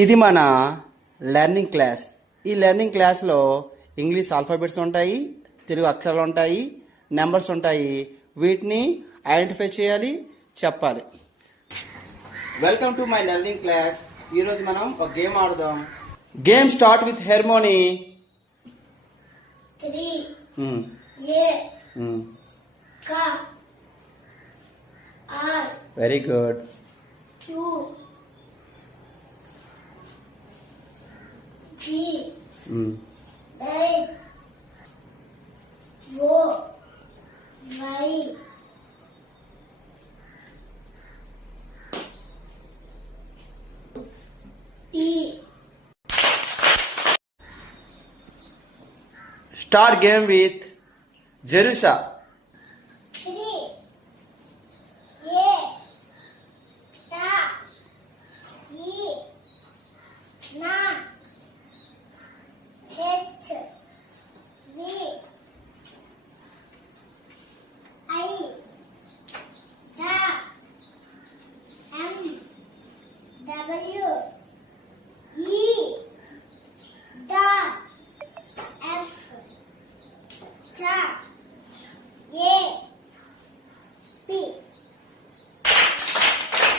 ఇది మన learning class. ఈ లెర్నింగ్ క్లాస్లో ఇంగ్లీష్ ఆల్ఫాబెట్స్ ఉంటాయి, తెలుగు అక్షరాలు ఉంటాయి, నెంబర్స్ ఉంటాయి. వీటిని ఐడెంటిఫై చేయాలి, చెప్పాలి. Welcome to my learning class. ఈరోజు మనం ఒక గేమ్ ఆడుదాం. Game start with harmony. 3 A K R. Very good. 2 G 9 O Y T. Start game with Jerusha. 3 A Ta E Na H V I Da M W